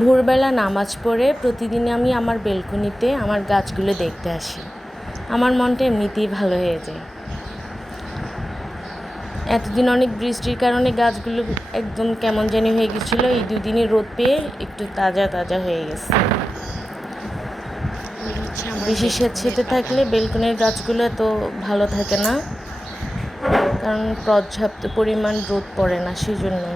ভোরবেলা নামাজ পড়ে প্রতিদিন আমি আমার বেলকনিতে আমার গাছগুলো দেখতে আসি। আমার মনটা এমনিতেই ভালো হয়ে যায়। এতদিন অনেক বৃষ্টির কারণে গাছগুলো একদম কেমন জানি হয়ে গেছিলো, এই দুদিনই রোদ পেয়ে একটু তাজা তাজা হয়ে গেছে। বেশি স্যাঁতসেঁতে থাকলে বেলকনির গাছগুলো এত ভালো থাকে না, কারণ পর্যাপ্ত পরিমাণ রোদ পড়ে না, সেই জন্য।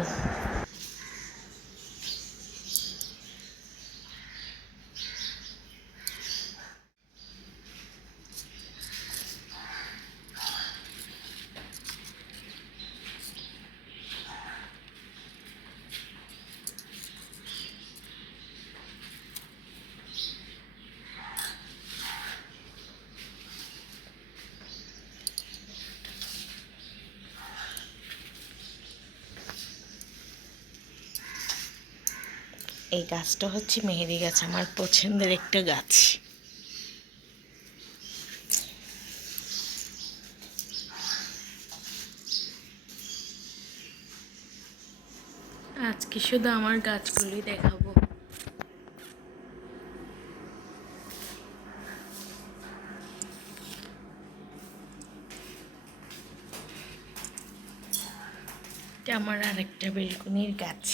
এই গাছটা হচ্ছে মেহেদি গাছ, আমার পছন্দের একটা গাছ। আজকে শুধু আমার গাছগুলি দেখাবো। এটা আমার আরেকটা বেলকনির গাছ।